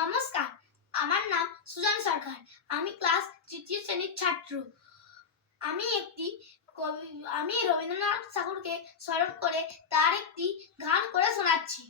নমস্কার, আমার নাম সুজান সরকার। আমি ক্লাস তৃতীয় শ্রেণীর ছাত্র। আমি রবীন্দ্রনাথ ঠাকুরকে স্মরণ করে তার একটি গান করে শোনাচ্ছি।